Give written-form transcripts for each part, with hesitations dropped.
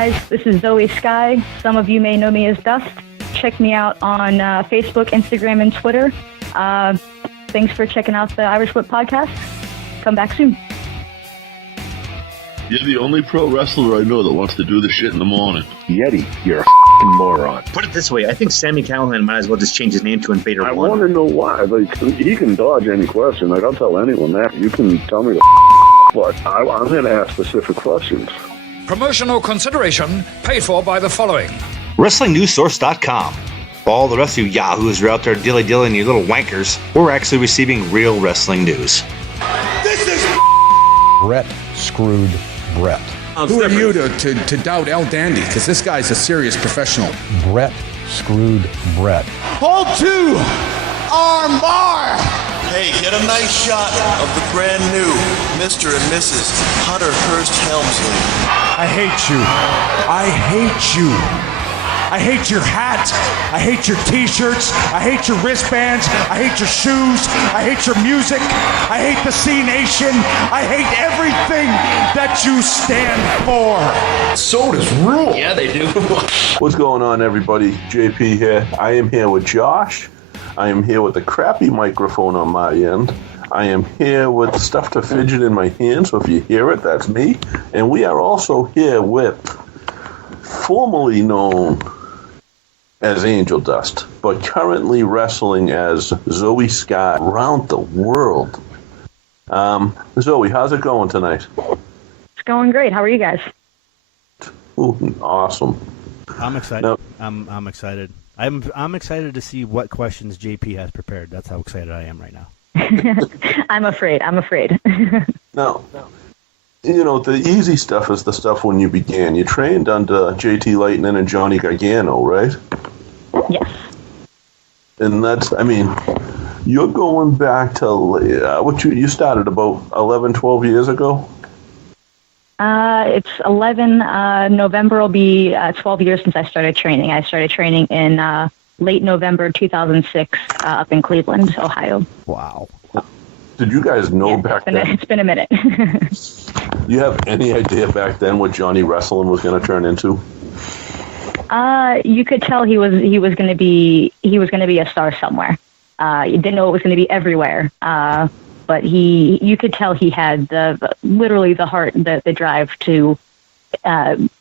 guys. This is Zoey Skye. Some of you may know me as Dust. Check me out on Facebook, Instagram, and Twitter. Thanks for checking out the Irish Whip podcast. Come back soon. You're the only pro wrestler I know that wants to do this shit in the morning. Yeti, you're a f***ing moron. Put it this way, I think Sami Callihan might as well just change his name to Invader I 1. want to know why. Like, he can dodge any question. Like, I'll tell anyone that. You can tell me but I'm going to ask specific questions. Promotional consideration paid for by the following. WrestlingNewsSource.com. For all the rest of you yahoos who are out there dilly-dillying you little wankers, we're actually receiving real wrestling news. This is Brett screwed Brett. Who are you to doubt El Dandy? Because this guy's a serious professional. Brett screwed Brett. Hold 2, arm bar. Hey, get a nice shot of the brand new Mr. and Mrs. Hunter Hearst Helmsley. I hate you. I hate you. I hate your hat. I hate your t-shirts. I hate your wristbands. I hate your shoes. I hate your music. I hate the C Nation. I hate everything that you stand for. Sodas rule. Yeah, they do. What's going on, everybody? JP here. I am here with Josh. I am here with the crappy microphone on my end. I am here with stuff to fidget in my hand, so if you hear it, that's me. And we are also here with formerly known as Angel Dust, but currently wrestling as Zoey Skye around the world. Zoey, how's it going tonight? It's going great. How are you guys? Ooh, awesome. I'm excited. Now, I'm excited. I'm excited to see what questions JP has prepared. That's how excited I am right now. I'm afraid. now, you know, the easy stuff is the stuff when you began. You trained under JT Lightning and Johnny Gargano, right? Yes. And that's, I mean, you're going back to, you started about 11, 12 years ago? It's 11, November will be 12 years since I started training. I started training in late November 2006 up in Cleveland, Ohio. Wow. Did you guys know back then? It's been a minute. Do you have any idea back then what Johnny Wrestling was going to turn into? You could tell he was going to be a star somewhere. You didn't know it was going to be everywhere. But you could tell he had literally the heart, the drive to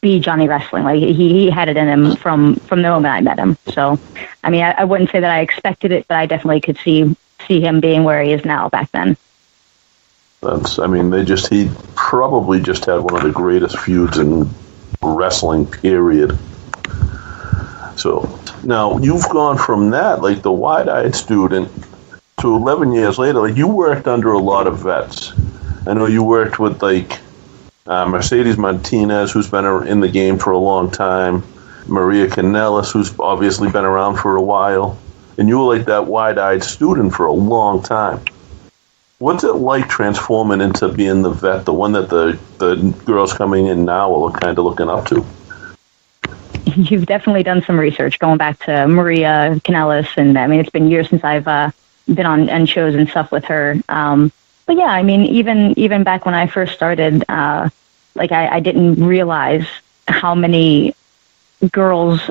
be Johnny Wrestling. Like he had it in him from the moment I met him. So, I mean, I wouldn't say that I expected it, but I definitely could see him being where he is now back then. He probably just had one of the greatest feuds in wrestling, period. So now you've gone from that, like the wide-eyed student, to 11 years later. Like, you worked under a lot of vets. I know you worked with Mercedes Martinez, who's been in the game for a long time, Maria Kanellis, who's obviously been around for a while, and you were like that wide-eyed student for a long time. What's it like transforming into being the vet, the one that the girls coming in now are kind of looking up to? You've definitely done some research going back to Maria Kanellis, and I mean, it's been years since I've been on shows and stuff with her. But yeah, I mean, even back when I first started, I didn't realize how many girls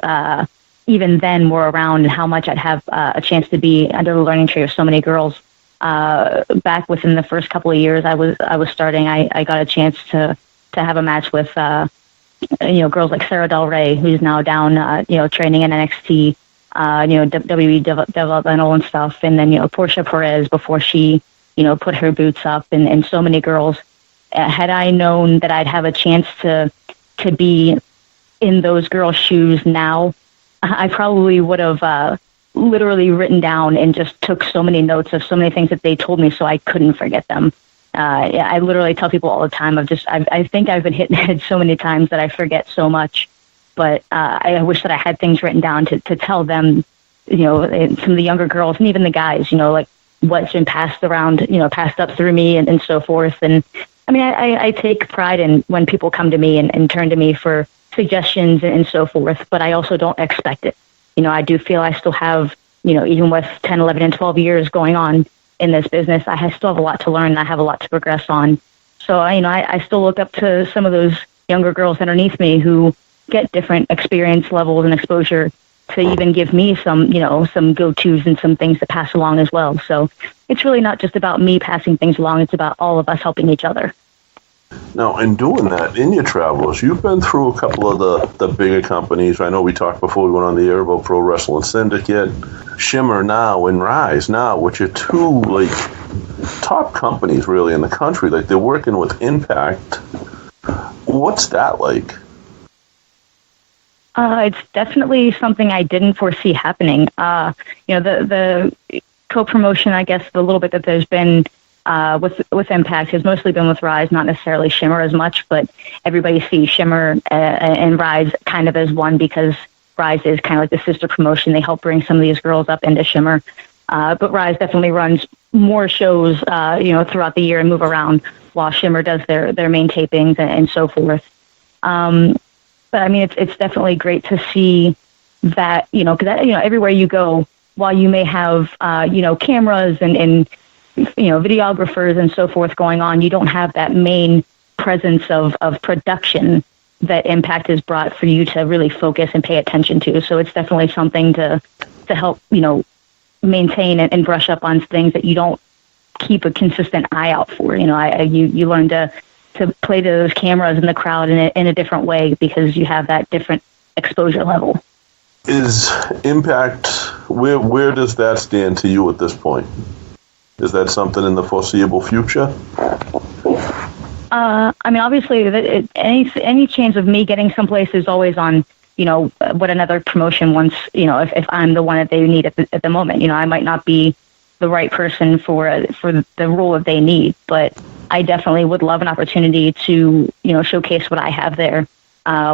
even then were around and how much I'd have a chance to be under the learning tree of so many girls. Back within the first couple of years I was starting, I got a chance to have a match with girls like Sarah Del Rey, who's now down training in NXT, WWE developmental and stuff, and then Portia Perez before she put her boots up, and so many girls. Had I known that I'd have a chance to be in those girls' shoes now, I probably would have literally written down and just took so many notes of so many things that they told me so I couldn't forget them. I literally tell people all the time, I think I've been hit in the head so many times that I forget so much, but I wish that I had things written down to tell them, some of the younger girls and even the guys, like what's been passed around, passed up through me and so forth. And I mean, I take pride in when people come to me and turn to me for suggestions and so forth, but I also don't expect it. I do feel I still have, even with 10, 11, and 12 years going on in this business, I still have a lot to learn. And I have a lot to progress on. So, I still look up to some of those younger girls underneath me who get different experience levels and exposure to even give me some, some go-tos and some things to pass along as well. So it's really not just about me passing things along. It's about all of us helping each other. Now, in doing that, in your travels, you've been through a couple of the bigger companies. I know we talked before we went on the air about Pro Wrestling Syndicate, Shimmer now, and Rise now, which are two, like, top companies, really, in the country. Like, they're working with Impact. What's that like? It's definitely something I didn't foresee happening. The co-promotion, I guess, the little bit that there's been with Impact has mostly been with Rise, not necessarily Shimmer as much, but everybody sees Shimmer and Rise kind of as one because Rise is kind of like the sister promotion. They help bring some of these girls up into Shimmer. But Rise definitely runs more shows, throughout the year and move around while Shimmer does their main tapings and so forth. But I mean, it's definitely great to see that, because everywhere you go, while you may have, cameras and videographers and so forth going on, you don't have that main presence of production that Impact has brought for you to really focus and pay attention to. So it's definitely something to help, maintain and brush up on things that you don't keep a consistent eye out for. You learn to play to those cameras and the crowd in a different way because you have that different exposure level. Is Impact, where does that stand to you at this point? Is that something in the foreseeable future? I mean, obviously, any chance of me getting someplace is always on, what another promotion wants, if I'm the one that they need at the moment. I might not be the right person for the role that they need, but I definitely would love an opportunity to, showcase what I have there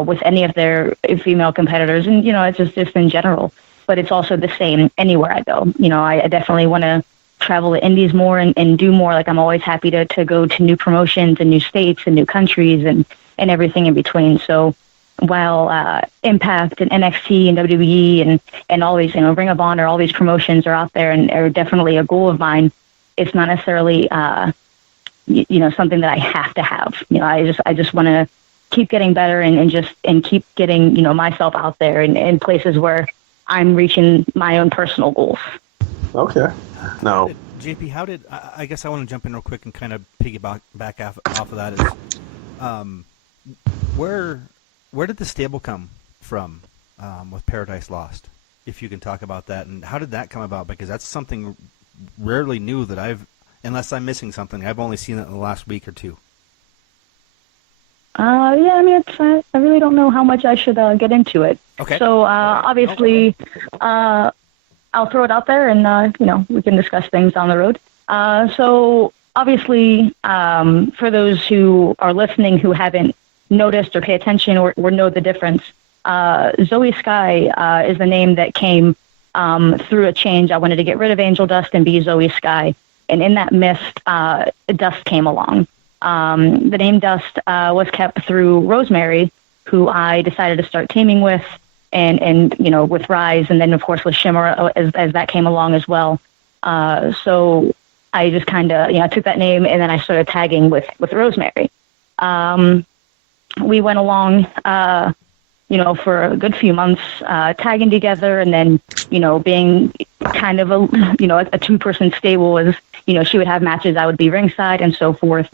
with any of their female competitors. And, it's just in general. But it's also the same anywhere I go. I definitely want to travel to indies more and do more. Like, I'm always happy to go to new promotions and new states and new countries and everything in between. So while Impact and NXT and WWE and all these, Ring of Honor, all these promotions are out there and are definitely a goal of mine, it's not necessarily something that I have to have. I just want to keep getting better and keep getting, myself out there in places where I'm reaching my own personal goals. Okay. Now, JP, I guess I want to jump in real quick and kind of piggyback back off of that. Where did the stable come from with Paradise Lost? If you can talk about that, and how did that come about? Because that's something rarely new that unless I'm missing something, I've only seen it in the last week or two. Yeah, I mean, I really don't know how much I should get into it. Okay. So obviously, I'll throw it out there, and we can discuss things down the road. So obviously, for those who are listening who haven't noticed or pay attention or know the difference, Zoey Skye is the name that came through a change. I wanted to get rid of Angel Dust and be Zoey Skye. And in that mist, Dust came along. The name Dust was kept through Rosemary, who I decided to start teaming with, and with Rise, and then of course with Shimmer as that came along as well. So I just kind of took that name, and then I started tagging with Rosemary. We went along, for a good few months, tagging together, and then, being kind of a two-person stable was, she would have matches, I would be ringside and so forth.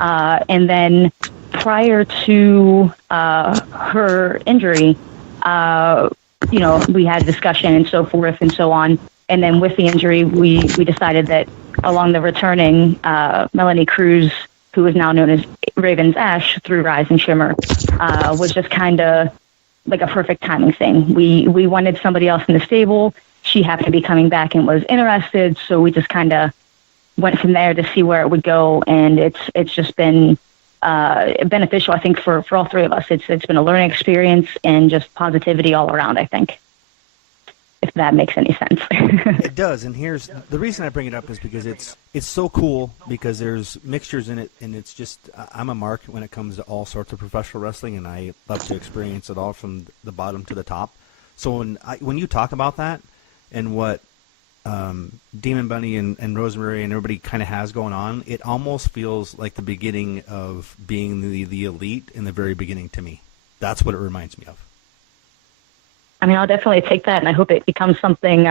And then prior to her injury, we had a discussion and so forth and so on. And then with the injury, we decided that along the returning Melanie Cruz, who is now known as Raven's Ash through Rise and Shimmer, was just kind of like a perfect timing thing. We wanted somebody else in the stable. She happened to be coming back and was interested, so we just kind of went from there to see where it would go, and it's just been beneficial, I think, for all three of us. It's been a learning experience and just positivity all around, I think, if that makes any sense. It does, and here's the reason I bring it up is because it's so cool because there's mixtures in it, and it's just I'm a mark when it comes to all sorts of professional wrestling, and I love to experience it all from the bottom to the top. So when you talk about that and what Demon Bunny and Rosemary and everybody kind of has going on, it almost feels like the beginning of being the elite in the very beginning to me. That's what it reminds me of. I mean, I'll definitely take that, and I hope it becomes something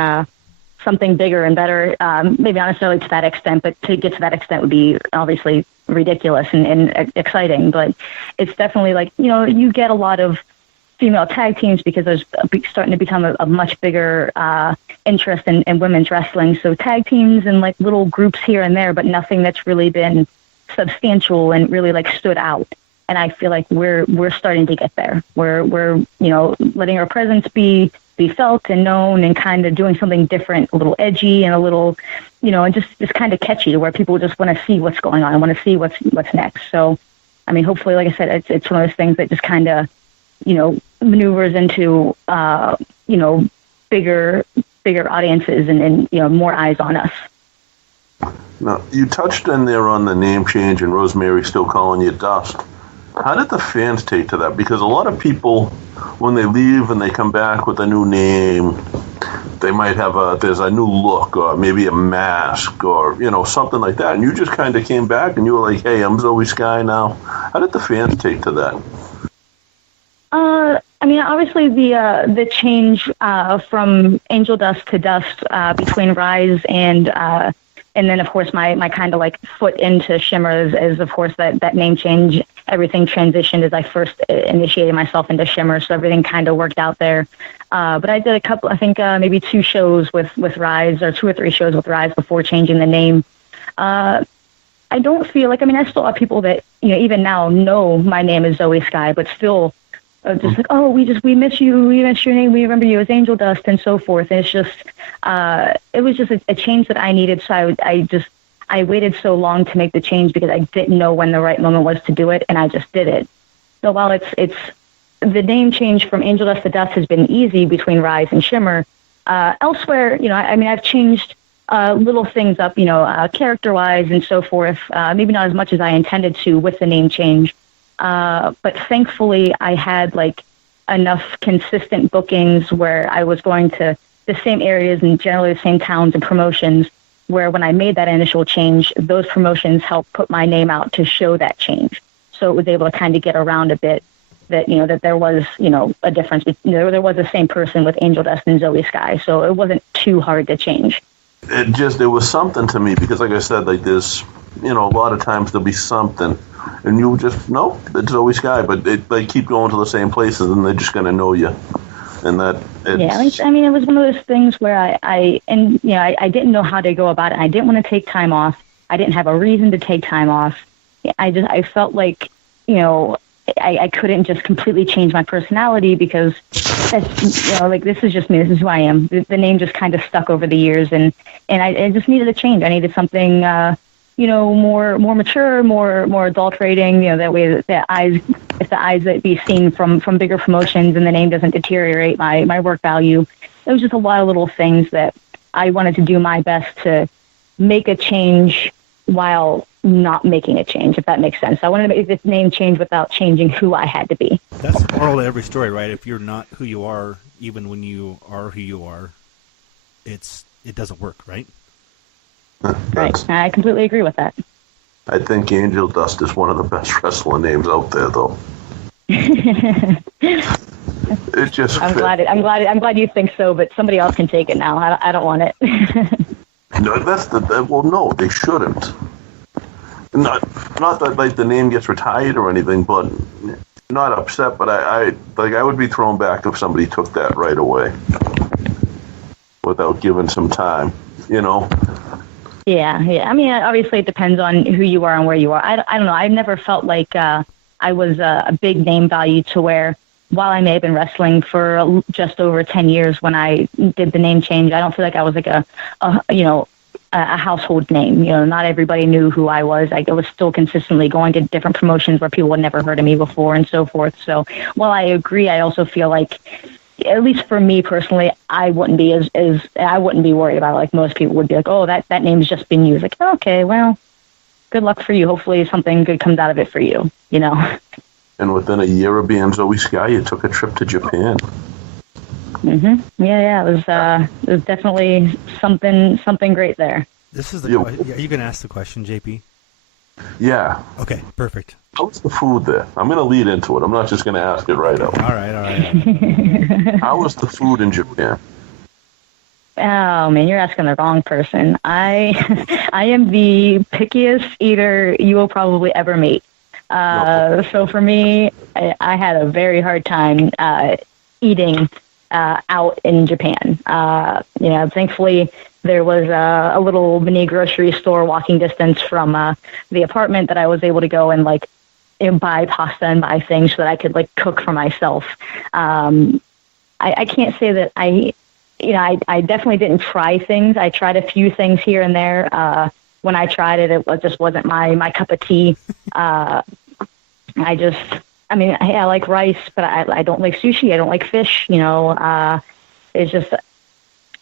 bigger and better. Maybe not necessarily to that extent, but to get to that extent would be obviously ridiculous and exciting. But it's definitely like, you get a lot of female tag teams because there's starting to become a much bigger interest in women's wrestling. So tag teams and like little groups here and there, but nothing that's really been substantial and really like stood out. And I feel like we're starting to get there. We're letting our presence be felt and known, and kind of doing something different, a little edgy and a little, and just kind of catchy, to where people just want to see what's going on and want to see what's next. So, I mean, hopefully, like I said, it's one of those things that just kind of, maneuvers into, bigger audiences and more eyes on us. Now, you touched in there on the name change and Rosemary still calling you Dust. How did the fans take to that? Because a lot of people, when they leave and they come back with a new name, they might have there's a new look, or maybe a mask, or, something like that. And you just kind of came back and you were like, hey, I'm Zoey Skye now. How did the fans take to that? I mean, obviously the change from Angel Dust to Dust between Rise and then, of course, my kind of like foot into Shimmer is of course, that name change. Everything transitioned as I first initiated myself into Shimmer, so everything kind of worked out there. But I did a couple, I think maybe 2 shows with Rise, or 2 or 3 shows with Rise before changing the name. I don't feel like, I mean, I still have people that, even now know my name is Zoey Skye, but still just like, oh, we miss you, we miss your name, we remember you as Angel Dust, and so forth. And it's just, it was just a change that I needed. So I waited so long to make the change because I didn't know when the right moment was to do it, and I just did it. So while it's the name change from Angel Dust to Dust has been easy between Rise and Shimmer, elsewhere, I mean, I've changed little things up, character-wise and so forth, maybe not as much as I intended to with the name change. But thankfully, I had like enough consistent bookings where I was going to the same areas and generally the same towns and promotions, where when I made that initial change, those promotions helped put my name out to show that change. So it was able to kind of get around a bit that, that there was, a difference. There was the same person with Angel Dust and Zoey Skye. So it wasn't too hard to change. It was something to me because, like I said, like there's, a lot of times there'll be something and you just, no, it's Zoey Skye, but they keep going to the same places and they're just going to know you. And that, I mean, it was one of those things where I didn't know how to go about it. I didn't want to take time off. I didn't have a reason to take time off. I felt like, I couldn't just completely change my personality because that's, like, this is just me. This is who I am. The name just kind of stuck over the years, and I just needed a change. I needed something, more mature, more adult rating, that way that if the eyes that be seen from bigger promotions and the name doesn't deteriorate my work value. It was just a lot of little things that I wanted to do my best to make a change while not making a change, if that makes sense. I wanted to make this name change without changing who I had to be. That's the moral of every story, right? If you're not who you are, even when you are who you are, it doesn't work, right? Right. I completely agree with that. I think Angel Dust is one of the best wrestling names out there, though. It just. I'm glad you think so, but somebody else can take it now. I don't want it. No, no, they shouldn't. Not that like the name gets retired or anything, but not upset. But I would be thrown back if somebody took that right away without giving some time. Yeah. I mean, obviously it depends on who you are and where you are. I don't know. I've never felt like I was a big name value to where, while I may have been wrestling for just over 10 years when I did the name change, I don't feel like I was like a household name. Not everybody knew who I was. I was still consistently going to different promotions where people had never heard of me before and so forth. So while I agree, I also feel like, at least for me personally, I wouldn't be I wouldn't be worried about it like most people would be like, oh, that name's just been used. Like, okay, well, good luck for you. Hopefully something good comes out of it for you, And within a year of being Zoey Skye, you took a trip to Japan. Mm-hmm. Yeah. It was definitely something great there. This is the. Are you going to ask the question, JP? Yeah. Okay, perfect. How's the food there? I'm going to lead into it. I'm not just going to ask it right out. All right. How was the food in Japan? Oh man, you're asking the wrong person. I I am the pickiest eater you will probably ever meet. So for me, I had a very hard time eating out in Japan. Thankfully there was a little mini grocery store walking distance from the apartment that I was able to go and buy pasta and buy things so that I could cook for myself. I can't say that I definitely didn't try things. I tried a few things here and there. When I tried it, it just wasn't my cup of tea. I like rice, but I don't like sushi. I don't like fish. It's just,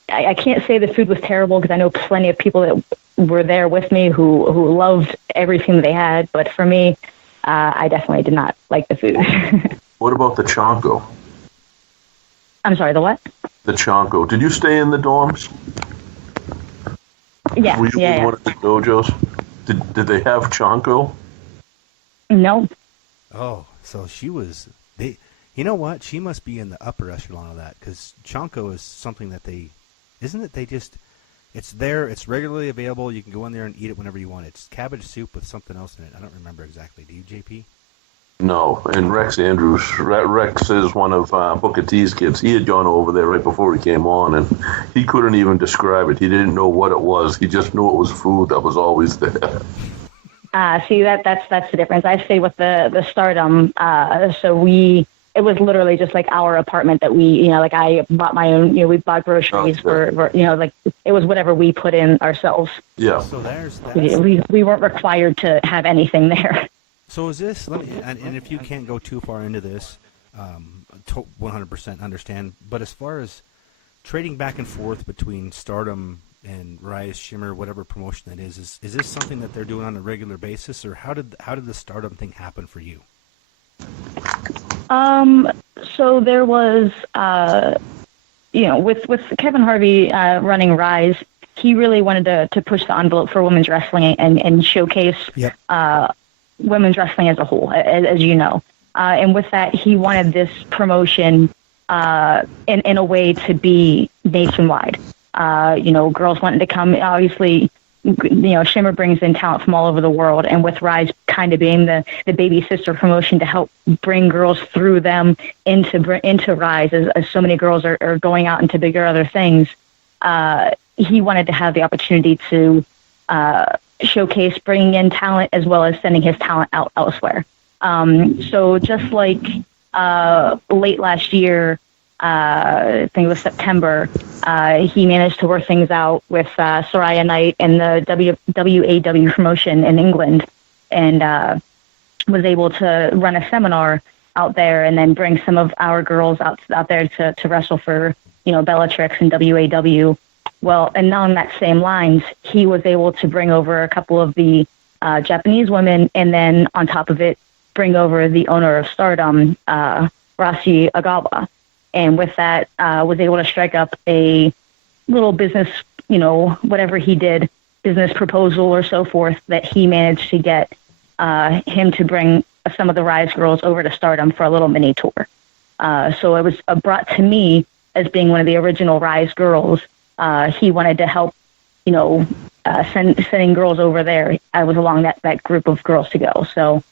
I can't say the food was terrible because I know plenty of people that were there with me who loved everything that they had. But for me, I definitely did not like the food. What about the chanko? I'm sorry, the what? The chanko. Did you stay in the dorms? Yeah. Were you in one of the dojos? Did they have chanko? No. Oh, so she was. You know what? She must be in the upper echelon of that because chanko is something that isn't it? It's there. It's regularly available. You can go in there and eat it whenever you want. It's cabbage soup with something else in it. I don't remember exactly. Do you, JP? No, and Rex Andrews. Rex is one of Booker T's kids. He had gone over there right before he came on, and he couldn't even describe it. He didn't know what it was. He just knew it was food that was always there. See, that's the difference. I stayed with the Stardom, so it was literally just our apartment that I bought my own, we bought groceries for it was whatever we put in ourselves. Yeah. So there's that. We weren't required to have anything there. So is this, and if you can't go too far into this, 100% understand, but as far as trading back and forth between Stardom and Rise, Shimmer, whatever promotion that is this something that they're doing on a regular basis, or how did the Stardom thing happen for you? So there was, with Kevin Harvey running Rise, he really wanted to push the envelope for women's wrestling and showcase women's wrestling as a whole, as you know. And with that, he wanted this promotion in a way to be nationwide. Girls wanted to come. Obviously, Shimmer brings in talent from all over the world, and with Rise kind of being the baby sister promotion to help bring girls through them into Rise, as so many girls are going out into bigger other things. He wanted to have the opportunity to showcase bringing in talent as well as sending his talent out elsewhere. So just like late last year, I think it was September, he managed to work things out with Soraya Knight and the WAW promotion in England, and was able to run a seminar out there and then bring some of our girls out there to wrestle for, Bellatrix and WAW. Well, and on that same lines, he was able to bring over a couple of the Japanese women, and then on top of it, bring over the owner of Stardom, Rasi Agawa. And with that, was able to strike up a little business, whatever he did, business proposal or so forth, that he managed to get him to bring some of the Rise girls over to Stardom for a little mini tour. So it was brought to me as being one of the original Rise girls. He wanted to help, sending girls over there. I was along that group of girls to go. So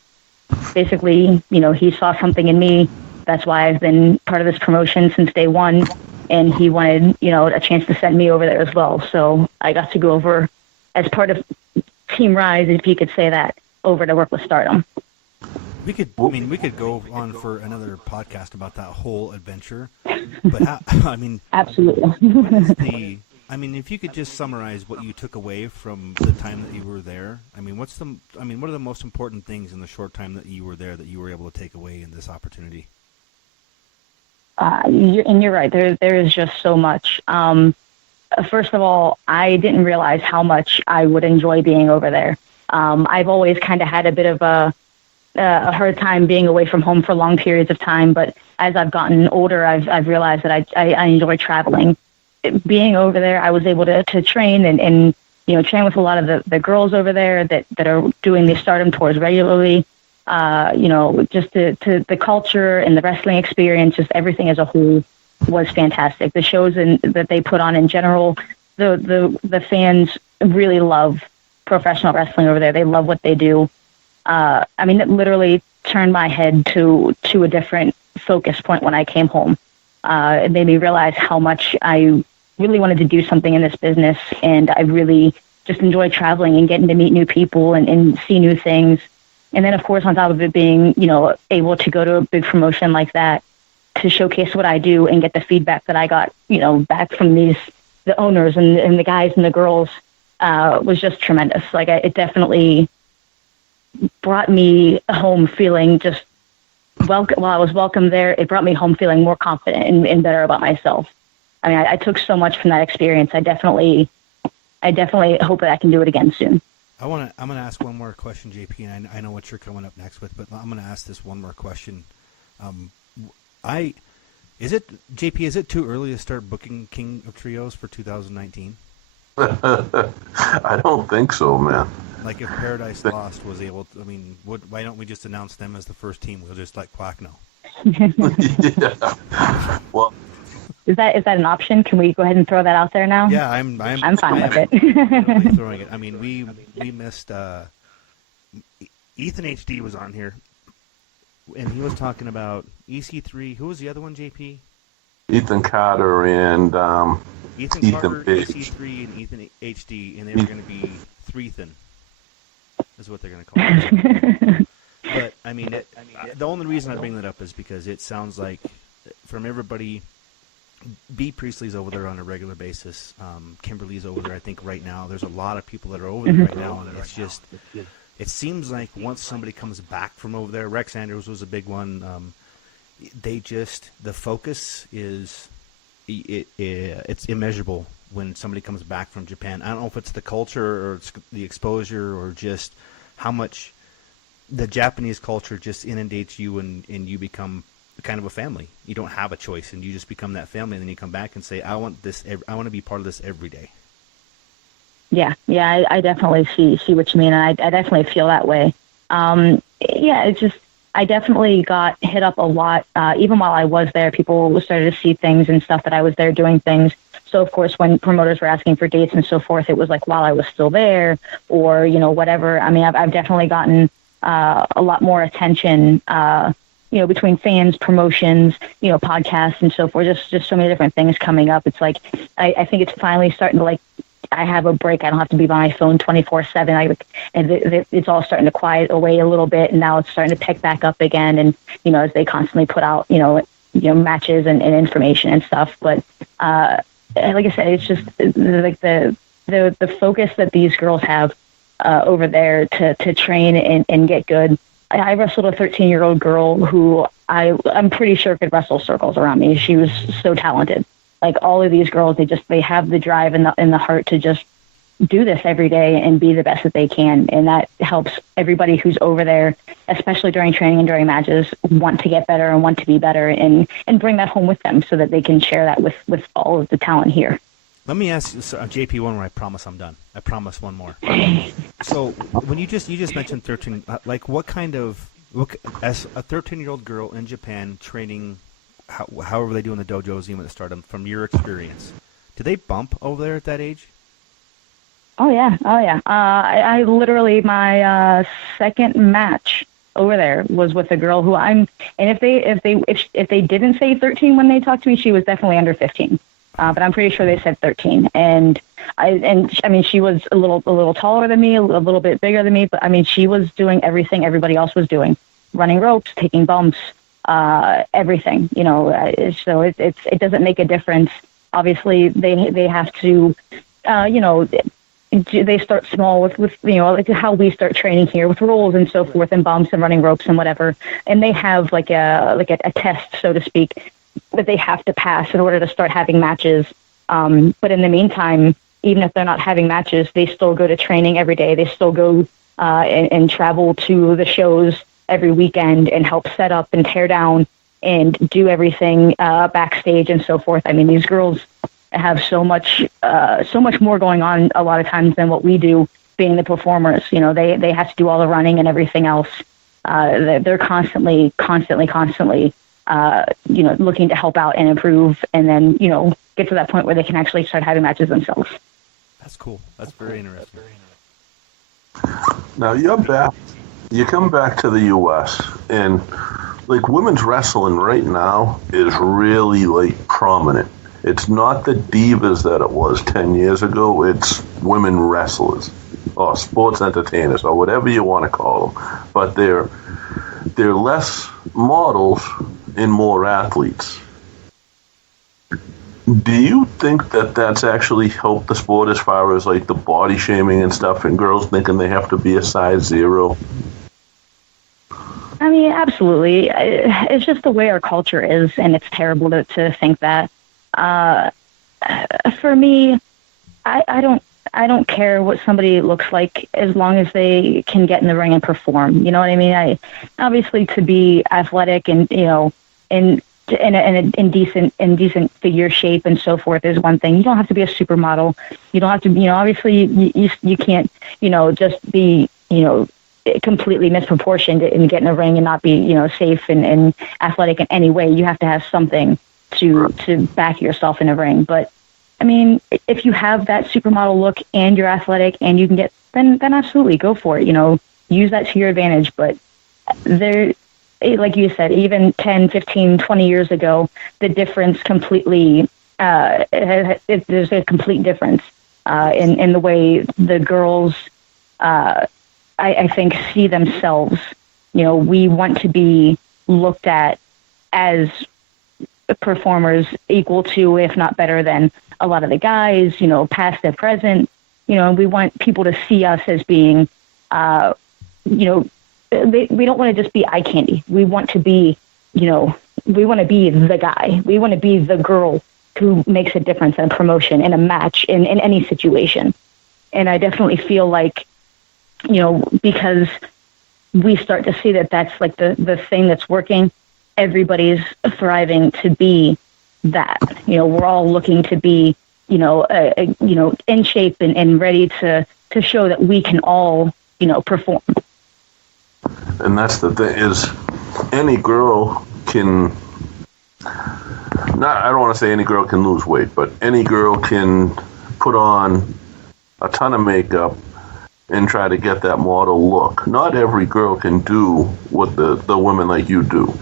basically, he saw something in me. That's why I've been part of this promotion since day one. And he wanted, a chance to send me over there as well. So I got to go over as part of Team Rise, if you could say that, over to work with Stardom. We could go on for another podcast about that whole adventure, but absolutely. If you could just summarize what you took away from the time that you were there, what are the most important things in the short time that you were there that you were able to take away in this opportunity? You're right. There is just so much. First of all, I didn't realize how much I would enjoy being over there. I've always kind of had a bit of a hard time being away from home for long periods of time, but as I've gotten older, I've realized that I enjoy traveling. Being over there, I was able to train and train with a lot of the girls over there that are doing the Stardom tours regularly. just to the culture and the wrestling experience, just everything as a whole was fantastic. The shows that they put on in general, the fans really love professional wrestling over there. They love what they do. It literally turned my head to a different focus point when I came home. It made me realize how much I really wanted to do something in this business, and I really just enjoy traveling and getting to meet new people and see new things. And then, of course, on top of it being, able to go to a big promotion like that to showcase what I do and get the feedback that I got, back from the owners and the guys and the girls was just tremendous. Like, it definitely brought me home feeling just welcome. While I was welcome there, it brought me home feeling more confident and better about myself. I took so much from that experience. I definitely hope that I can do it again soon. I'm gonna ask one more question, JP, and I know what you're coming up next with, but I'm gonna ask this one more question. Is it too early to start booking King of Trios for 2019? I don't think so, man. Like, if Paradise Lost was able to, why don't we just announce them as the first team? We'll just let Quack know. Yeah. Well, is that an option? Can we go ahead and throw that out there now? Yeah, I'm fine with it. Totally throwing it. We missed Ethan HD was on here, and he was talking about EC3. Who was the other one, JP? Ethan Carter and Ethan Carter, EC3, and Ethan HD, and they were going to be Threethan, is what they're going to call it. But the only reason I bring that up is because it sounds like from everybody. B. Priestley's over there on a regular basis. Kimberly's over there, I think, right now. There's a lot of people that are over there right now, and it's just, it seems like once somebody comes back from over there, Rex Andrews was a big one. The focus is, it's immeasurable when somebody comes back from Japan. I don't know if it's the culture or it's the exposure or just how much the Japanese culture just inundates you and you become kind of a family. You don't have a choice, and you just become that family, and then you come back and say, I want to be part of this every day. Yeah, I definitely see what you mean, and I definitely feel that way. It's just, I definitely got hit up a lot. Even while I was there, people started to see things and stuff that I was there doing things. So, of course, when promoters were asking for dates and so forth, it was like while I was still there or, whatever. I've definitely gotten a lot more attention between fans, promotions, podcasts and so forth, just so many different things coming up. It's like, I think it's finally starting to, I have a break. I don't have to be by my phone 24/7. It's all starting to quiet away a little bit, and now it's starting to pick back up again. And, as they constantly put out, matches and information and stuff. But, like I said, it's just like the focus that these girls have over there to train and get good. I wrestled a 13-year-old girl who I'm pretty sure could wrestle circles around me. She was so talented. Like, all of these girls, they have the drive and the heart to just do this every day and be the best that they can. And that helps everybody who's over there, especially during training and during matches, want to get better and want to be better and bring that home with them so that they can share that with all of the talent here. Let me ask JP one more. I promise I'm done. I promise one more. So when you just mentioned 13, as a 13-year-old girl in Japan training, however they do in the dojos, even at Stardom, from your experience, do they bump over there at that age? Oh yeah. I literally, my second match over there was with a girl who and if they didn't say 13 when they talked to me, she was definitely under 15. But I'm pretty sure they said 13. And she was a little taller than me, a little bit bigger than me, but she was doing everything everybody else was doing, running ropes, taking bumps, everything, so it doesn't make a difference. Obviously they have to, they start small with like how we start training here with rolls and so forth and bumps and running ropes and whatever. And they have like a test, so to speak, that they have to pass in order to start having matches. But in the meantime, even if they're not having matches, they still go to training every day. They still go and travel to the shows every weekend and help set up and tear down and do everything backstage and so forth. These girls have so much more going on a lot of times than what we do being the performers. They have to do all the running and everything else. They're constantly, looking to help out and improve, and then, get to that point where they can actually start having matches themselves. That's cool. That's very interesting. Now you come back to the U.S. and like women's wrestling right now is really like prominent. It's not the divas that it was 10 years ago. It's women wrestlers or sports entertainers or whatever you want to call them. But they're less models and more athletes. Do you think that that's actually helped the sport as far as like the body shaming and stuff and girls thinking they have to be a size 0? I mean, absolutely. It's just the way our culture is, and it's terrible to think that. For me, I don't care what somebody looks like as long as they can get in the ring and perform. You know what I mean? Obviously to be athletic and in decent figure shape and so forth is one thing. You don't have to be a supermodel. You don't have to, obviously you can't, just be, completely misproportioned and get in a ring and not be, safe and athletic in any way. You have to have something to back yourself in a ring. But I mean, if you have that supermodel look and you're athletic and you can get, then absolutely go for it. Use that to your advantage. But there, like you said, even 10, 15, 20 years ago, the difference completely, there's a complete difference in the way the girls, I think, see themselves. We want to be looked at as performers equal to, if not better than, a lot of the guys, past and present. We want people to see us as being, we don't want to just be eye candy. We want to be, we want to be the guy. We want to be the girl who makes a difference in a promotion, in a match, in any situation. And I definitely feel like, because we start to see that that's like the thing that's working, everybody's thriving to be that. We're all looking to be, in shape and ready to show that we can all, perform. And that's the thing is, any girl can, I don't want to say any girl can lose weight, but any girl can put on a ton of makeup and try to get that model look. Not every girl can do what the women like you do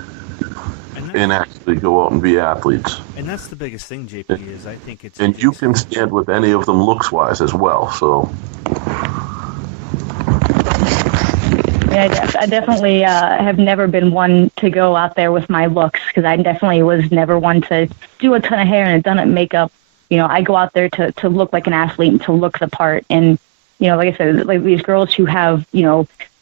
and actually go out and be athletes. And that's the biggest thing, JP, is I think it's... And you can stand with any of them looks-wise as well, so... Yeah, I definitely have never been one to go out there with my looks, because I definitely was never one to do a ton of hair and a ton of makeup. I go out there to look like an athlete and to look the part. And, like I said, like these girls who have,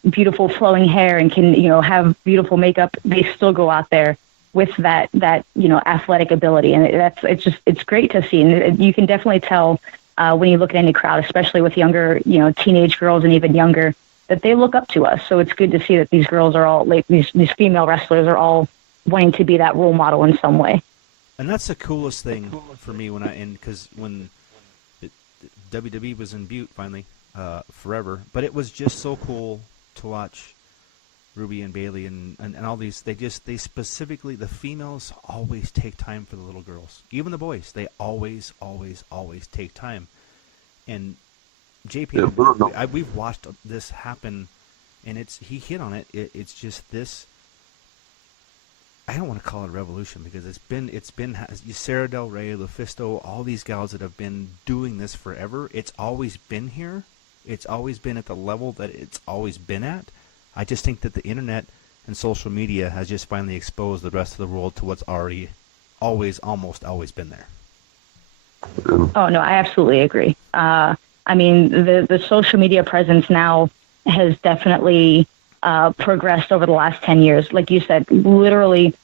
beautiful flowing hair and can, have beautiful makeup, they still go out there with that athletic ability. And it's great to see. And you can definitely tell when you look at any crowd, especially with younger, teenage girls and even younger, that they look up to us. So it's good to see that these girls are all, like these female wrestlers are all wanting to be that role model in some way. And that's the coolest thing for me because when WWE was in Butte finally, forever, but it was just so cool to watch Ruby and Bailey and all these. They specifically, the females always take time for the little girls. Even the boys, they always take time. And JP, we've watched this happen, and he hit on it. It's just this. I don't want to call it a revolution because it's been Sarah Del Rey, Lufisto, all these gals that have been doing this forever. It's always been here. It's always been at the level that it's always been at. I just think that the internet and social media has just finally exposed the rest of the world to what's already almost always been there. Oh no, I absolutely agree. I mean, the social media presence now has definitely progressed over the last 10 years. Like you said, literally,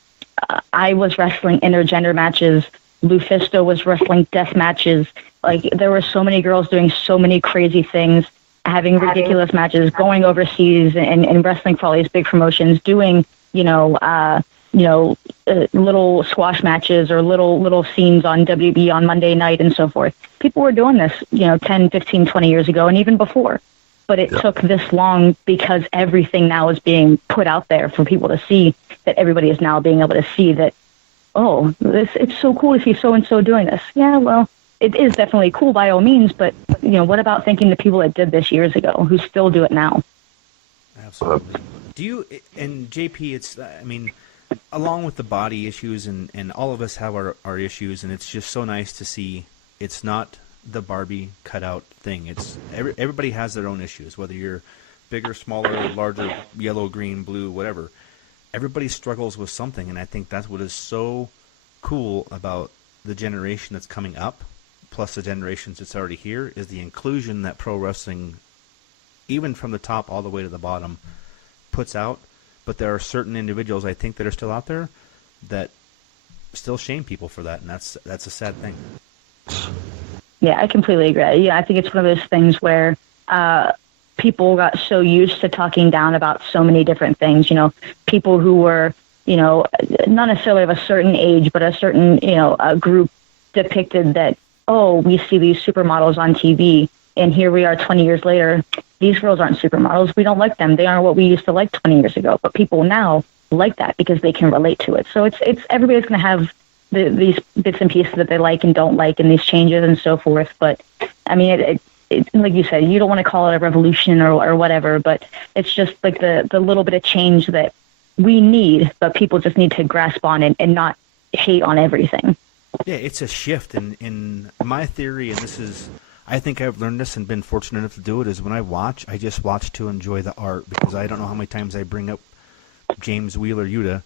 I was wrestling intergender matches. Lufisto was wrestling death matches. Like, there were so many girls doing so many crazy things, having ridiculous matches, going overseas and wrestling for all these big promotions, doing, little squash matches or little scenes on WB on Monday night and so forth. People were doing this, 10, 15, 20 years ago and even before. but it took this long because everything now is being put out there for people to see, that everybody is now being able to see that, oh, it's so cool to see so-and-so doing this. Yeah, well, it is definitely cool by all means, but, what about thanking the people that did this years ago who still do it now? Absolutely. Do you, and JP, it's, along with the body issues, and all of us have our issues, and it's just so nice to see it's not the Barbie cutout thing. It's everybody has their own issues, whether you're bigger, smaller, larger, yellow, green, blue, whatever. Everybody struggles with something, and I think that's what is so cool about the generation that's coming up, plus the generations that's already here, is the inclusion that pro wrestling, even from the top all the way to the bottom, puts out. But there are certain individuals, I think, that are still out there that still shame people for that, and that's a sad thing. Yeah, I completely agree. Yeah, I think it's one of those things where people got so used to talking down about so many different things. People who were, not necessarily of a certain age, but a certain, a group depicted that, oh, we see these supermodels on TV, and here we are 20 years later. These girls aren't supermodels. We don't like them. They aren't what we used to like 20 years ago. But people now like that because they can relate to it. So it's everybody's going to have these bits and pieces that they like and don't like, and these changes and so forth. But it like you said, you don't want to call it a revolution or whatever, but it's just like the little bit of change that we need, but people just need to grasp on and not hate on everything. Yeah, it's a shift. In my theory, and this is, I think I've learned this and been fortunate enough to do it, is when I just watch to enjoy the art, because I don't know how many times I bring up James Wheeler Yuta.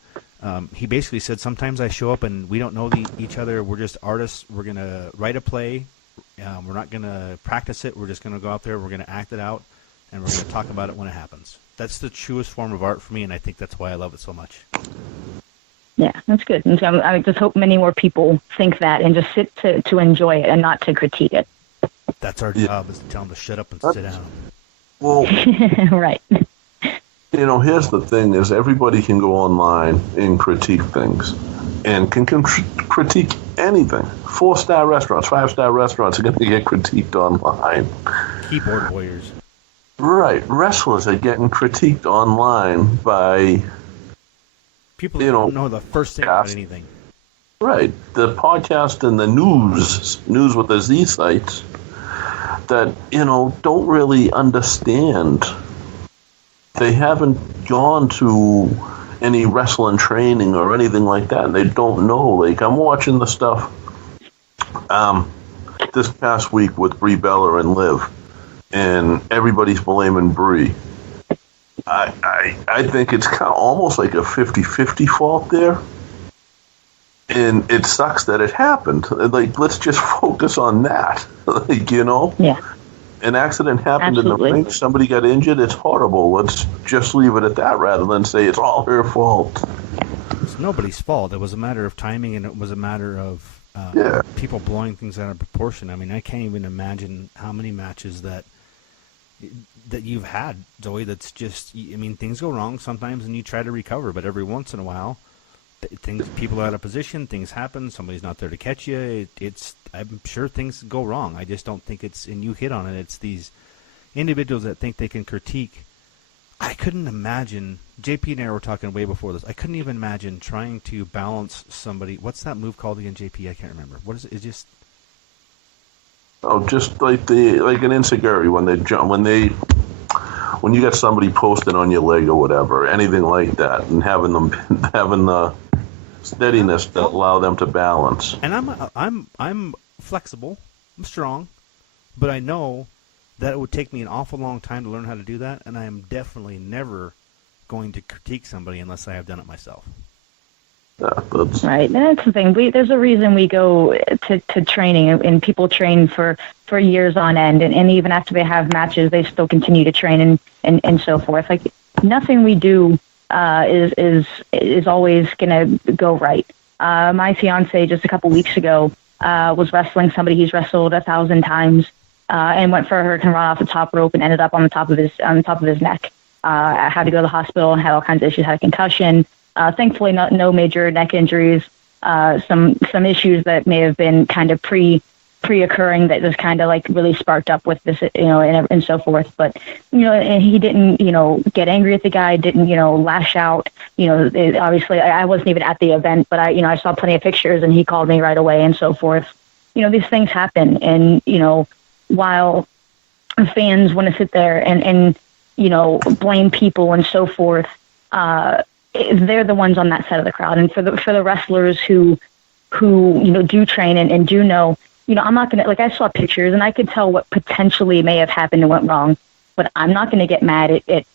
He basically said, sometimes I show up and we don't know each other. We're just artists. We're going to write a play. We're not going to practice it. We're just going to go out there. We're going to act it out, and we're going to talk about it when it happens. That's the truest form of art for me, and I think that's why I love it so much. Yeah, that's good. And so I just hope many more people think that and just sit to enjoy it and not to critique it. That's our job, is to tell them to shut up and sit down. Well, right. Here's the thing: is everybody can go online and critique things, and can critique anything. 4-star restaurants, 5-star restaurants are going to get critiqued online. Keyboard warriors. Right, wrestlers are getting critiqued online by people that don't know the first thing about anything. Right, the podcast and the news with the Z sites that don't really understand. They haven't gone to any wrestling training or anything like that, and they don't know. Like, I'm watching the stuff this past week with Brie Bella and Liv, and everybody's blaming Brie. I think it's kind of almost like a 50-50 fault there, and it sucks that it happened. Like, let's just focus on that. Yeah. An accident happened Absolutely. in the ring, somebody got injured, it's horrible. Let's just leave it at that rather than say it's all her fault. It's nobody's fault. It was a matter of timing, and it was a matter of people blowing things out of proportion. I mean, I can't even imagine how many matches that you've had, Zoe, that's just, things go wrong sometimes and you try to recover, but every once in a while, people are out of position, things happen, somebody's not there to catch you. I'm sure things go wrong. I just don't think and you hit on it, it's these individuals that think they can critique. I couldn't imagine, JP and I were talking way before this, I couldn't even imagine trying to balance somebody. What's that move called again, JP? I can't remember. What is it? It's just... Oh, just like an insecurity when you got somebody posting on your leg or whatever, anything like that, and having the steadiness to allow them to balance. And I'm flexible, I'm strong, but I know that it would take me an awful long time to learn how to do that, and I am definitely never going to critique somebody unless I have done it myself. Yeah, right. That's the thing. There's a reason we go to training, and people train for years on end, and even after they have matches, they still continue to train and so forth. Like, nothing we do is always going to go right. My fiance just a couple weeks ago was wrestling somebody he's wrestled 1,000 times, and went for a hurricane run off the top rope and ended up on the top of his neck. I had to go to the hospital and had all kinds of issues, had a concussion. Thankfully, no major neck injuries. Some issues that may have been kind of pre-occurring that was kind of like really sparked up with this, and so forth. But, and he didn't, get angry at the guy, didn't, lash out. Obviously I wasn't even at the event, but I saw plenty of pictures and he called me right away and so forth. These things happen. And, while fans want to sit there and blame people and so forth, they're the ones on that side of the crowd. And for the wrestlers who do train and do know, I'm not going to, like, I saw pictures and I could tell what potentially may have happened and went wrong, but I'm not going to get mad at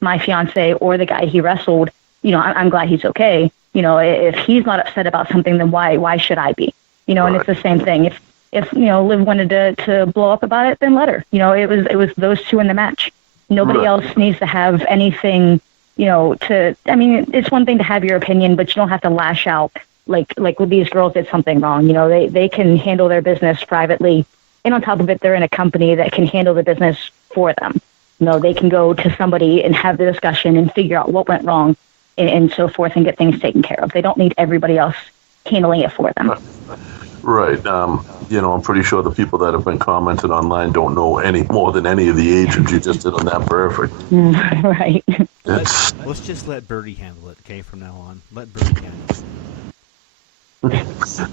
my fiance or the guy he wrestled. I'm glad he's okay. If he's not upset about something, then why should I be? Right. And it's the same thing. If Liv wanted to blow up about it, then let her. It was those two in the match. Nobody else needs to have anything, it's one thing to have your opinion, but you don't have to lash out like these girls did something wrong. They can handle their business privately. And on top of it, they're in a company that can handle the business for them. They can go to somebody and have the discussion and figure out what went wrong and so forth and get things taken care of. They don't need everybody else handling it for them. Right. I'm pretty sure the people that have been commented online don't know any more than any of the agents. You just did on that perfect. Right. Let's just let Birdie handle it, okay, from now on. Let Birdie handle it.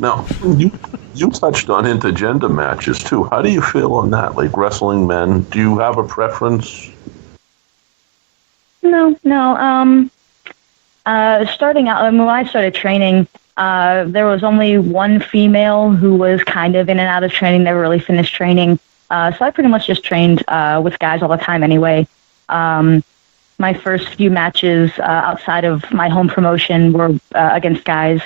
Now, you touched on intergender matches, too. How do you feel on that? Like wrestling men, do you have a preference? No. Starting out, when I started training, there was only one female who was kind of in and out of training, never really finished training. So I pretty much just trained with guys all the time anyway. My first few matches outside of my home promotion were against guys.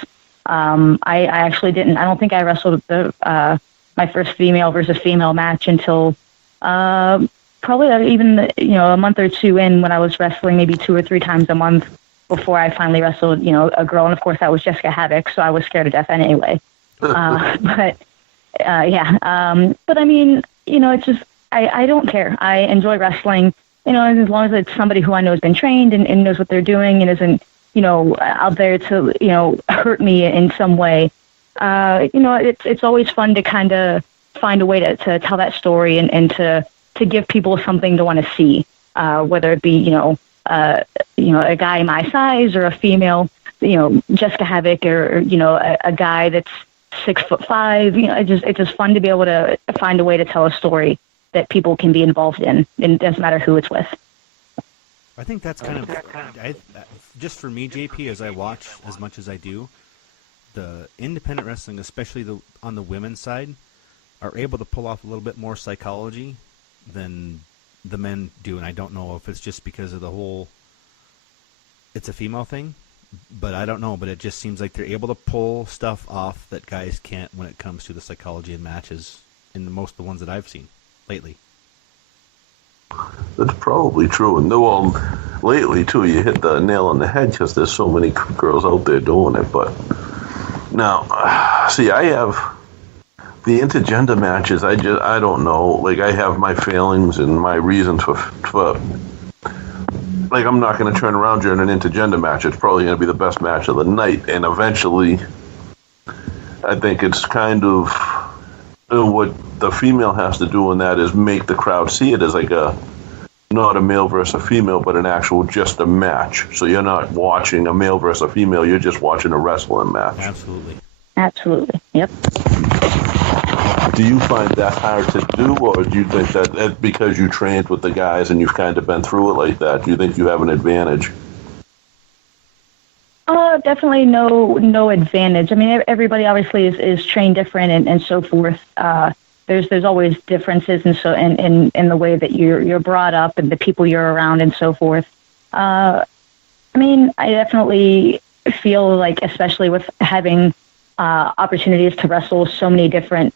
I actually didn't. I don't think I wrestled my first female versus female match until probably even a month or two in, when I was wrestling maybe 2 or 3 times a month before I finally wrestled a girl. And of course that was Jessica Havoc, so I was scared to death anyway. But I mean, it's just I don't care. I enjoy wrestling. As long as it's somebody who I know has been trained and knows what they're doing and isn't out there to, hurt me in some way. It's always fun to kind of find a way to tell that story and to give people something to want to see, whether it be, a guy my size or a female, Jessica Havoc or, a guy that's 6'5". It's just fun to be able to find a way to tell a story that people can be involved in, and it doesn't matter who it's with. I think that's kind of, just for me, JP, as I watch as much as I do, the independent wrestling, especially on the women's side, are able to pull off a little bit more psychology than the men do. And I don't know if it's just because of the whole, it's a female thing, but I don't know. But it just seems like they're able to pull stuff off that guys can't when it comes to the psychology in matches, in most of the ones that I've seen lately. That's probably true. And lately, too, you hit the nail on the head because there's so many girls out there doing it. But now, see, I have the intergender matches. I don't know. Like, I have my failings and my reasons for like, I'm not going to turn around during an intergender match. It's probably going to be the best match of the night. And eventually, I think it's kind of what the female has to do in that is make the crowd see it as like not a male versus a female, but an actual just a match. So you're not watching a male versus a female, you're just watching a wrestling match. Absolutely. Yep. Do you find that hard to do, or do you think that because you trained with the guys and you've kind of been through it like that, do you think you have an advantage? Definitely no advantage. I mean, everybody obviously is trained different and so forth. There's always differences in the way that you're brought up and the people you're around and so forth. I mean, I definitely feel like, especially with having opportunities to wrestle so many different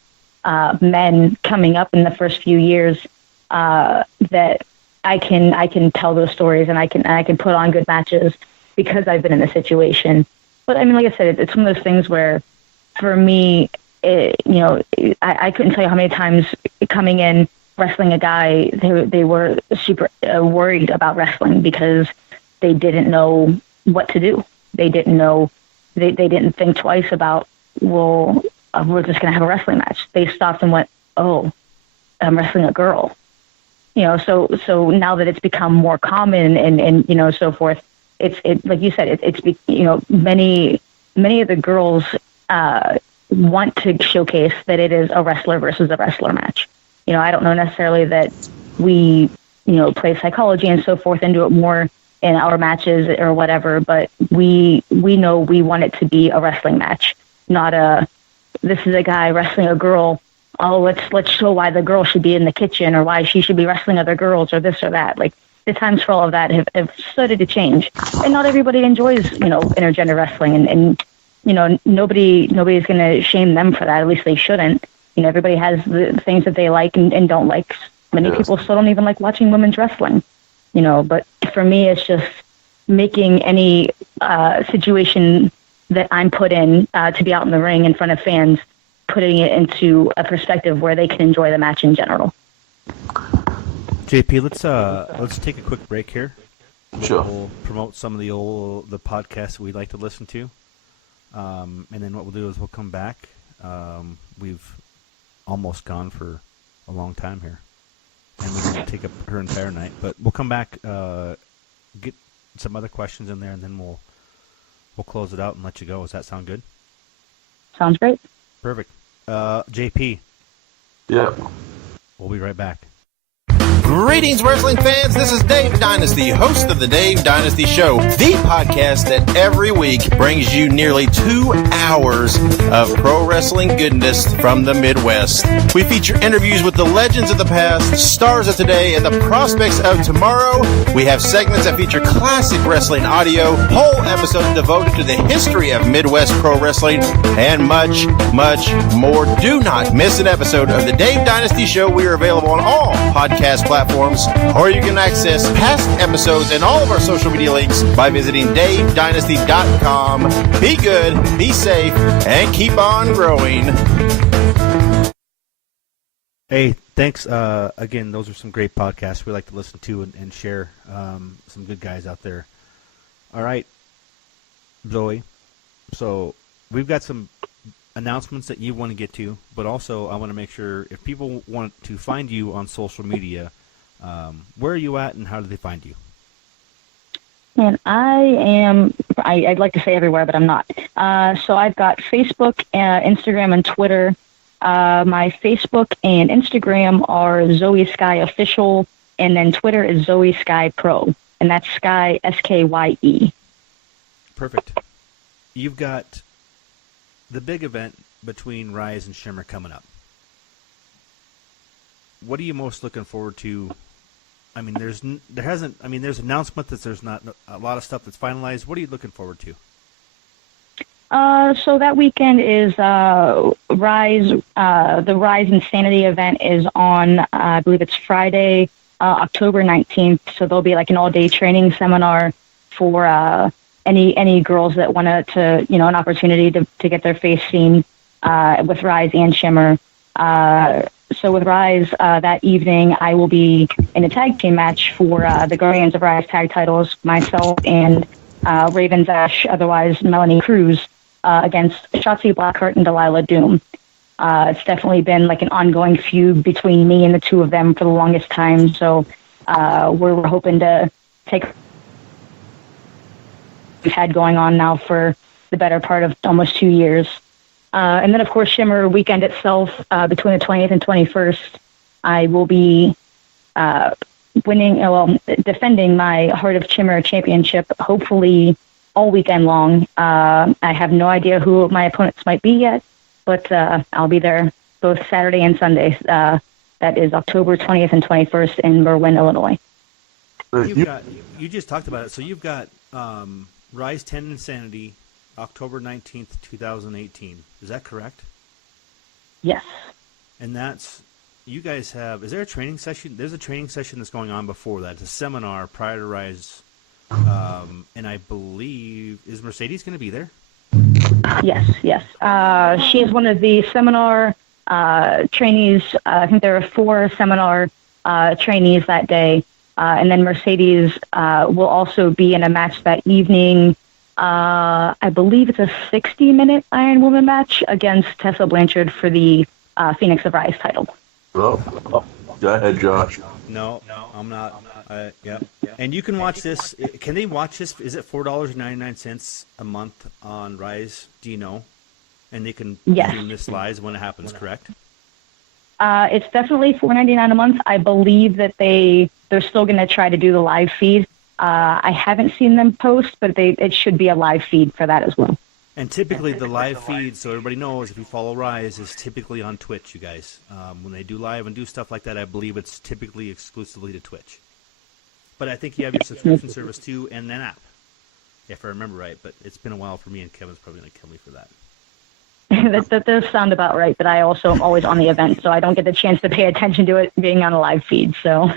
men coming up in the first few years, that I can tell those stories and I can put on good matches because I've been in the situation. But I mean, like I said, it's one of those things where, for me, I couldn't tell you how many times coming in, wrestling a guy, they were super worried about wrestling because they didn't know what to do. They didn't know, they didn't think twice about, well, we're just going to have a wrestling match. They stopped and went, oh, I'm wrestling a girl. So now that it's become more common and so forth, it's like you said, it's many of the girls want to showcase that it is a wrestler versus a wrestler match. I don't know necessarily that we, play psychology and so forth into it more in our matches or whatever, but we know we want it to be a wrestling match, not this is a guy wrestling a girl. Oh, let's show why the girl should be in the kitchen or why she should be wrestling other girls or this or that. Like, the times for all of that have started to change, and not everybody enjoys intergender wrestling, and nobody's going to shame them for that. At least they shouldn't. Everybody has the things that they like and don't like. Many people still don't even like watching women's wrestling. But for me, it's just making any situation that I'm put in to be out in the ring in front of fans, putting it into a perspective where they can enjoy the match in general. JP, let's take a quick break here. Sure. We'll promote some of the podcasts we like to listen to, and then what we'll do is we'll come back. We've almost gone for a long time here, and we can take up her entire night. But we'll come back, get some other questions in there, and then we'll close it out and let you go. Does that sound good? Sounds great. Perfect. JP. Yeah. We'll be right back. Greetings, wrestling fans. This is Dave Dynasty, host of the Dave Dynasty Show, the podcast that every week brings you nearly 2 hours of pro wrestling goodness from the Midwest. We feature interviews with the legends of the past, stars of today, and the prospects of tomorrow. We have segments that feature classic wrestling audio, whole episodes devoted to the history of Midwest pro wrestling, and much, much more. Do not miss an episode of the Dave Dynasty Show. We are available on all podcast platforms, or you can access past episodes and all of our social media links by visiting davedynasty.com. Be good, be safe, and keep on growing. Hey, thanks. Again, those are some great podcasts we like to listen to and share. Some good guys out there. All right, Zoey. So we've got some announcements that you want to get to, but also I want to make sure if people want to find you on social media, where are you at and how do they find you? And I'd like to say everywhere, but I'm not. So I've got Facebook, Instagram, and Twitter. My Facebook and Instagram are Zoey Skye Official, and then Twitter is Zoey Skye Pro, and that's Skye, Skye. Perfect. You've got the big event between Rise and Shimmer coming up. What are you most looking forward to? I mean, there's announcement that there's not a lot of stuff that's finalized. What are you looking forward to? So that weekend is Rise. The Rise Insanity event is on, I believe it's Friday, October 19th. So there'll be like an all-day training seminar for any girls that want to an opportunity to get their face seen with Rise and Shimmer. So with Rise, that evening, I will be in a tag team match for the Guardians of Rise tag titles, myself and Raven's Ash, otherwise Melanie Cruz, against Shotzi Blackheart and Delilah Doom. It's definitely been like an ongoing feud between me and the two of them for the longest time, so we're hoping to take we've had going on now for the better part of almost 2 years. And then, of course, Shimmer weekend itself, between the 20th and 21st, I will be defending my Heart of Shimmer championship, hopefully all weekend long. I have no idea who my opponents might be yet, but I'll be there both Saturday and Sunday. That is October 20th and 21st in Berwyn, Illinois. You just talked about it. So you've got Rise 10 Insanity, October 19th, 2018. Is that correct? Yes. And that's, you guys have, is there a training session? There's a training session that's going on before that. It's a seminar prior to Rise. And I believe, is Mercedes going to be there? Yes. She is one of the seminar trainees. I think there are 4 seminar trainees that day. And then Mercedes will also be in a match that evening I believe it's a 60-minute Iron Woman match against Tessa Blanchard for the Phoenix of Rise title. Oh, go ahead, Josh. No, I'm not. Yeah. And you can watch this. Can they watch this? Is it $4.99 a month on Rise? Do you know? And they can stream this live when it happens, correct? It's definitely $4.99 a month. I believe that they're still going to try to do the live feed. I haven't seen them post, but it should be a live feed for that as well. And typically the live feed, so everybody knows, if you follow Rise, is typically on Twitch, you guys. When they do live and do stuff like that, I believe it's typically exclusively to Twitch. But I think you have your subscription service too, and an app, if I remember right. But it's been a while for me, and Kevin's probably going to kill me for that. That does sound about right, but I also am always on the event, so I don't get the chance to pay attention to it being on a live feed. So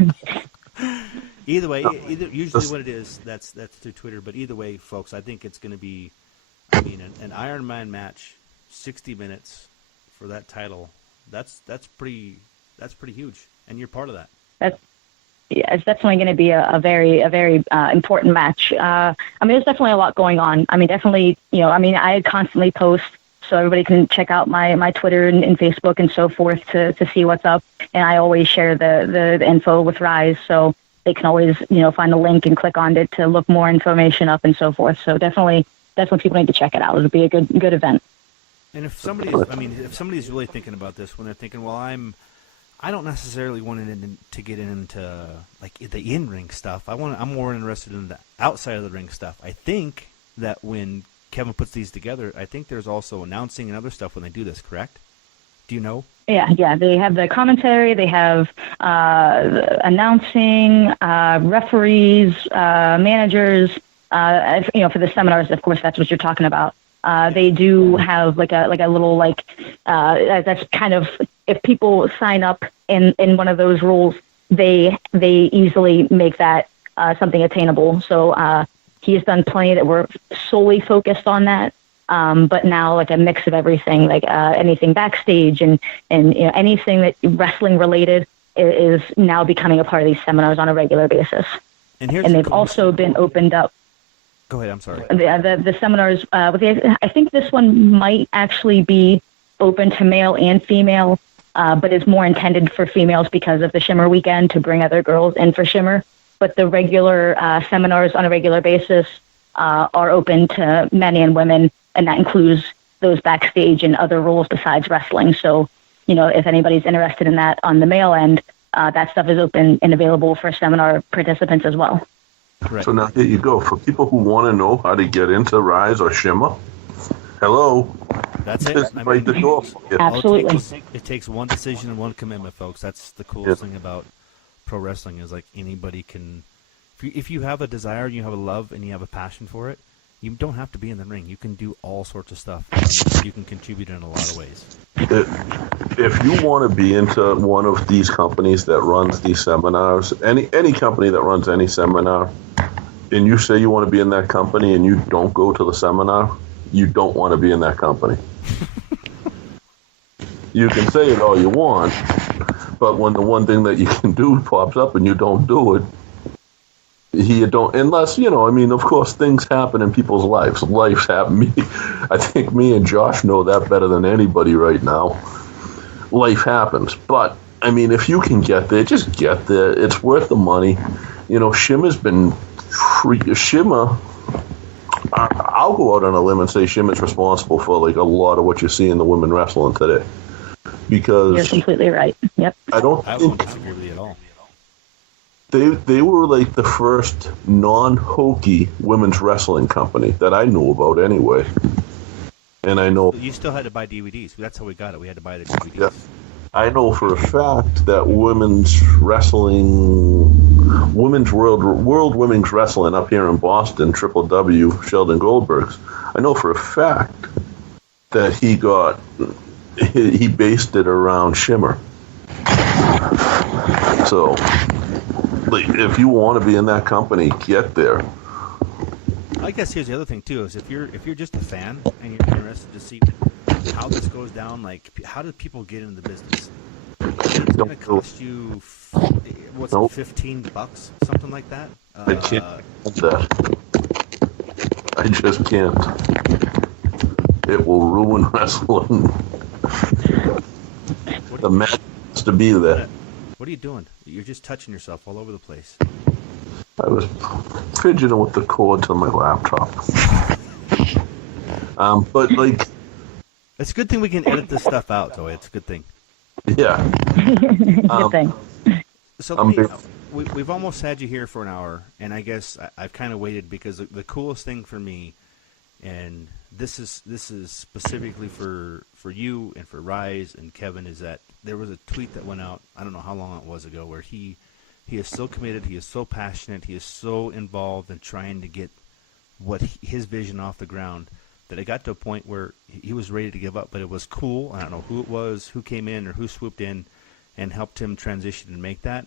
either way, usually what it is, that's through Twitter. But either way, folks, I think it's going to be, an Iron Man match, 60 minutes for that title. That's pretty huge, and you're part of that. It's definitely going to be a very important match. There's definitely a lot going on. Definitely, I constantly post. So everybody can check out my Twitter and Facebook and so forth to see what's up. And I always share the info with Rise, so they can always find the link and click on it to look more information up and so forth. So definitely people need to check it out. It'll be a good event. And if somebody's really thinking about this, when they're thinking, well, I don't necessarily want to get into like the in-ring stuff. I'm more interested in the outside of the ring stuff. I think that when Kevin puts these together, I think there's also announcing and other stuff when they do this, correct? Do you know? Yeah. They have the commentary. They have announcing, referees, managers. For the seminars, of course, that's what you're talking about. They do have like a little that's kind of, if people sign up in one of those rules, they easily make that something attainable. So. He has done plenty that were solely focused on that, but now like a mix of everything, like anything backstage and anything that wrestling related is now becoming a part of these seminars on a regular basis. And they've also been opened up. Go ahead. I'm sorry. The seminars. I think this one might actually be open to male and female, but is more intended for females because of the Shimmer weekend to bring other girls in for Shimmer. But the regular seminars on a regular basis are open to men and women, and that includes those backstage and other roles besides wrestling. So, if anybody's interested in that on the male end, that stuff is open and available for seminar participants as well. Right. So now here you go. For people who want to know how to get into Rise or Shimmer, hello. That's it. Right the door. Absolutely. It takes one decision and one commitment, folks. That's the coolest thing about pro wrestling, is like anybody can, if you have a desire and you have a love and you have a passion for it, you don't have to be in the ring. You can do all sorts of stuff. You can contribute in a lot of ways. If you want to be into one of these companies that runs these seminars, any company that runs any seminar, and you say you want to be in that company and you don't go to the seminar, you don't want to be in that company. You can say it all you want, but when the one thing that you can do pops up and you don't do it, you don't, unless, of course, things happen in people's lives. Life's happened. I think me and Josh know that better than anybody right now. Life happens. But, if you can get there, just get there. It's worth the money. Shimmer's been free. Shimmer, I'll go out on a limb and say Shimmer's responsible for, like, a lot of what you see in the women wrestling today. Because you're completely right. Yep. I won't disagree with you at all. They were like the first non-hokey women's wrestling company that I knew about anyway. And I know you still had to buy DVDs. That's how we got it. We had to buy the DVDs. Yeah. I know for a fact that women's World Women's Wrestling up here in Boston, Triple W, Sheldon Goldberg's. I know for a fact that he based it around Shimmer. So, if you want to be in that company, get there. I guess here's the other thing too: is if you're just a fan and you're interested to see how this goes down, like how do people get into the business? It's going to cost you $15, something like that. I can't that. I just can't. It will ruin wrestling. The match has to be there. What are you doing? You're just touching yourself all over the place. I was fidgeting with the cord to my laptop. But like, it's a good thing we can edit this stuff out, though. It's a good thing. Yeah. Good thing. So we've almost had you here for an hour, and I guess I've kind of waited because the coolest thing for me, and this is specifically for you and for Rise and Kevin, is that there was a tweet that went out, I don't know how long it was ago, where he is so committed, he is so passionate, he is so involved in trying to get his vision off the ground, that it got to a point where he was ready to give up. But it was cool. I don't know who it was, who came in or who swooped in and helped him transition and make that.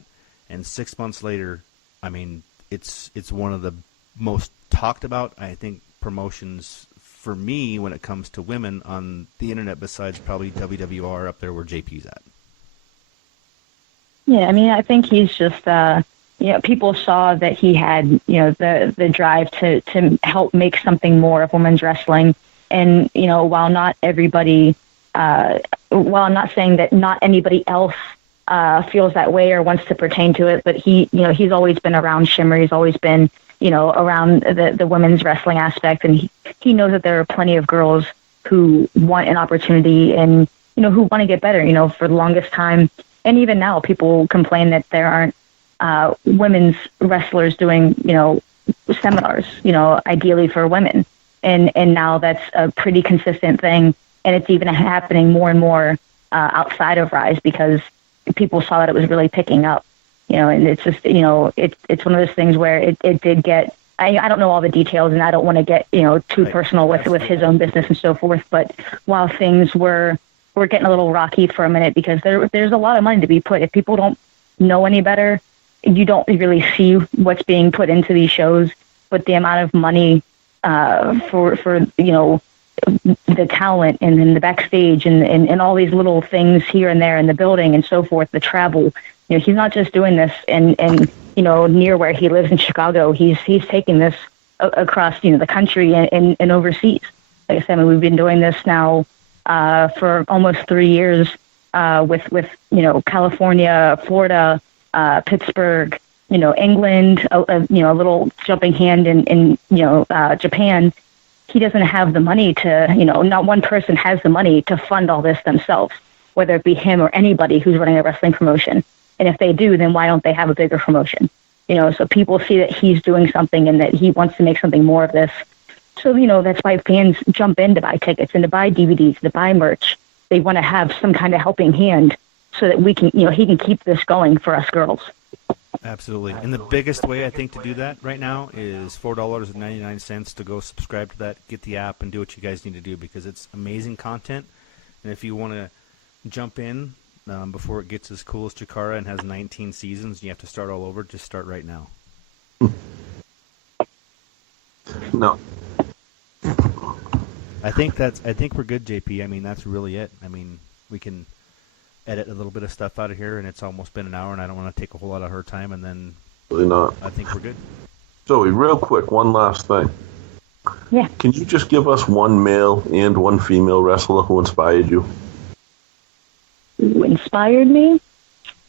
And 6 months later, I mean, it's one of the most talked about, I think, promotions for me when it comes to women on the internet, besides probably WWR up there where JP's at. Yeah, I mean, I think he's just, people saw that he had, the drive to help make something more of women's wrestling. And, while not everybody, while I'm not saying that not anybody else feels that way or wants to pertain to it, but he's always been around Shimmer. He's always been, around the women's wrestling aspect. And he knows that there are plenty of girls who want an opportunity and, who want to get better, for the longest time. And even now people complain that there aren't women's wrestlers doing, seminars, ideally for women. And now that's a pretty consistent thing. And it's even happening more and more outside of Rise because people saw that it was really picking up, and it's just, it's one of those things where it did get, I don't know all the details and I don't want to get, too personal with his own business and so forth. But while things were getting a little rocky for a minute because there's a lot of money to be put. If people don't know any better, you don't really see what's being put into these shows, but the amount of money for the talent and then the backstage and all these little things here and there in the building and so forth, the travel, he's not just doing this and near where he lives in Chicago. He's taking this across, the country and overseas. Like I said, we've been doing this now for almost 3 years with California, Florida, Pittsburgh, England, a little jumping hand in Japan. He doesn't have the money to, not one person has the money to fund all this themselves, whether it be him or anybody who's running a wrestling promotion. And if they do, then why don't they have a bigger promotion? So people see that he's doing something and that he wants to make something more of this. So, that's why fans jump in to buy tickets and to buy DVDs, to buy merch. They want to have some kind of helping hand so that we can, he can keep this going for us girls. Absolutely. And the biggest way I think to do that right now is $4.99 to go subscribe to that, get the app, and do what you guys need to do because it's amazing content. And if you want to jump in before it gets as cool as Chikara and has 19 seasons, you have to start all over, just start right now. No. I think we're good, JP. I mean, that's really it. I mean, we can edit a little bit of stuff out of here, and it's almost been an hour, and I don't want to take a whole lot of her time, and then really not. I think we're good. Zoey, real quick, one last thing. Yeah. Can you just give us one male and one female wrestler who inspired you? Who inspired me?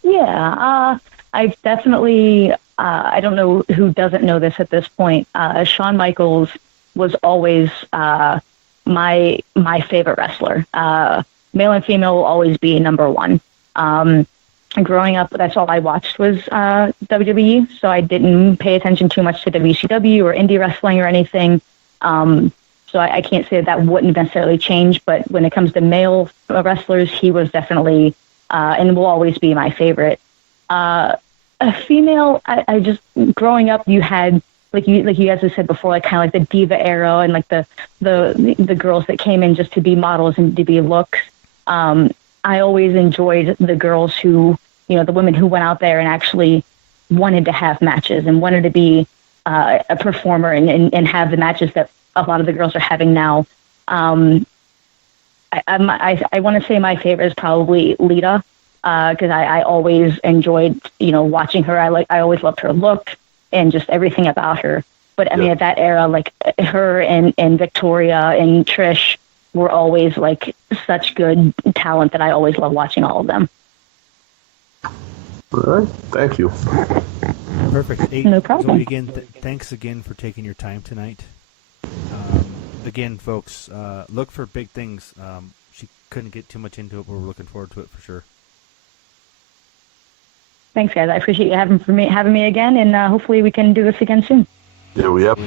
Yeah, I've definitely, I don't know who doesn't know this at this point. Shawn Michaels was always my favorite wrestler. Male and female will always be number one. Growing up, that's all I watched was WWE, so I didn't pay attention too much to WCW or indie wrestling or anything. So I can't say that wouldn't necessarily change, but when it comes to male wrestlers, he was definitely and will always be my favorite. A female, I just, growing up, you had, like you guys have said before, like kind of like the diva era and like the girls that came in just to be models and to be looks. I always enjoyed the girls who, the women who went out there and actually wanted to have matches and wanted to be a performer and have the matches that a lot of the girls are having now. I want to say my favorite is probably Lita, because I always enjoyed, watching her. I always loved her look and just everything about her. But I mean, at that era, like her and Victoria and Trish were always like such good talent that I always love watching all of them. All right. Thank you. Perfect. Hey, no problem. Zoey, again, thanks again for taking your time tonight. Again, folks, look for big things. She couldn't get too much into it, but we're looking forward to it for sure. Thanks, guys. I appreciate you having me again, and hopefully we can do this again soon. Yeah, we have.